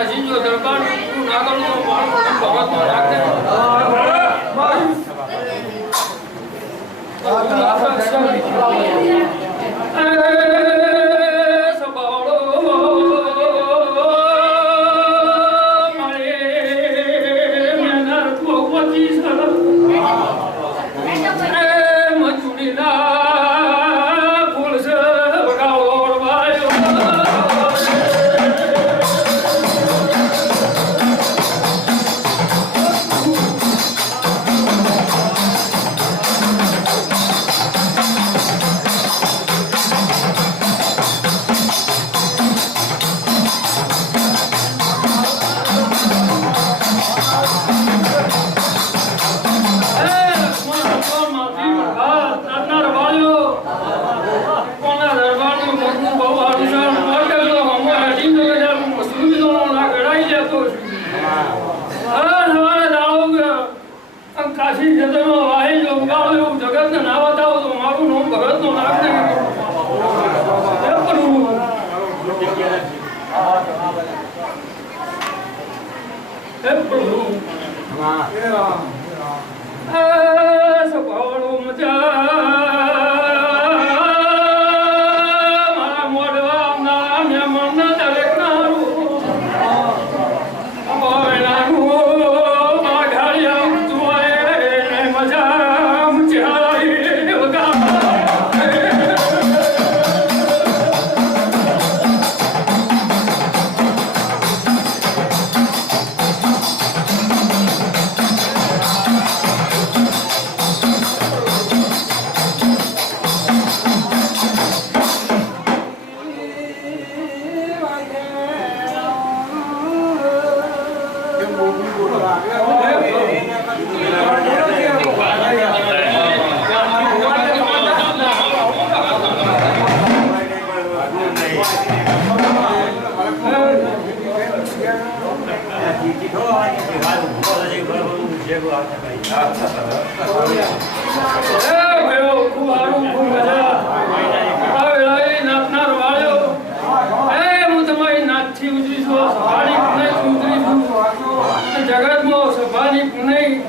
નાસી જો દરબાર તું નાગરનો મારો ભગતનો રાખે કાશી જતનો વાહી જો ઉગાડો એવું જગતને ના બતાવો તો મારું નામ ભગતનો નામ નહીં હે પ્રભુ સભાળો મજા મારા મોઢવા નામ મન દરેક નારું જગતમાં સભાની પુનઈ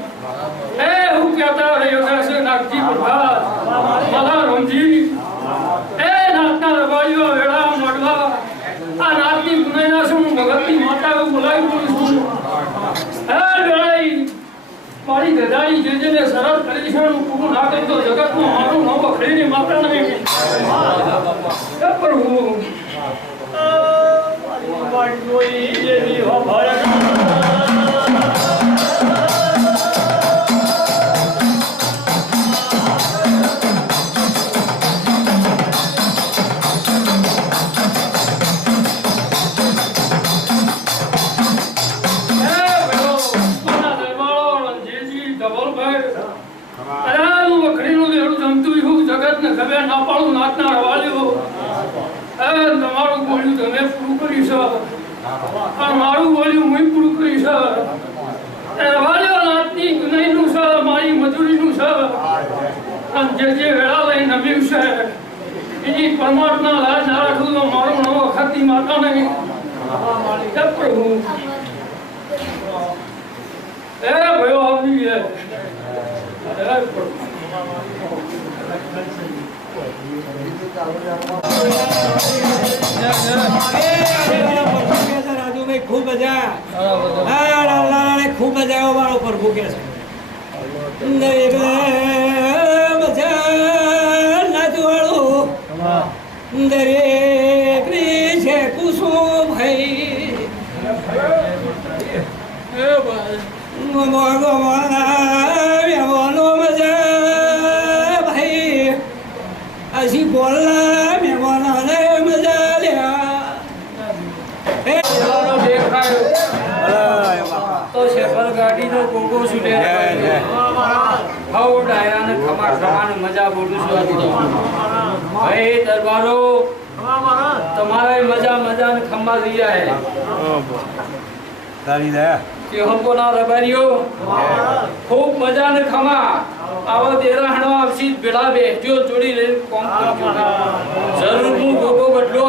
એ હું કહેતા રહ્યો છે નાગજી પ્રભાત મારા રમજી એ નાથના રબાઈઓ વેળા મળવા આ નાથની પુનઈના શું ભગતની માતા બોલાવી છું હે વેળાઈ મારી ગદાઈ જેને સરળ કરી છે પૂરું ના કરી તો જગતમાં મારું નામ વખરીની માતા નહીં હે પ્રભુ મારી જોઈ જેની હભાર ખબર ના પાડું નાથના હવાલ્યો તમારું બોલ્યું તમે પૂરું કરી છે અને મારું બોલ્યું હું પૂરું કરી છે હવાલ્યો નાથની ગુનાઈનું છે મારી મજૂરીનું છે અને જે વેળા લઈ નમ્યું છે એની પરમાત્મા લાજ ના રાખું તો મારું નવો વખતની માતા નહીં હે પ્રભુ હે ભયો આવી હે પ્રભુ ખૂબ મજા ખૂબ મજા આવ્યો મારો પ્રભુ કે છે મજા નાચવાળું દરેક છે કુસુમ ભાઈ અસી બોલના મહેમાનોને મજા લ્યા તો શેફર ગાડીનો ગોગો છૂટે હવ ડાયરાને ખમા ખમાને મજા બોલું છું ભાઈ દરબારો તમારે મજા મજા ને ખંભા दिया है તારી દયા कि हमको ना रबारियो खूब मजा ने खमा आवा देरा हणो आपसी बेड़ा बैठ्यो जोड़ी ले कॉम करજો જરૂર હું ગોગો બદલો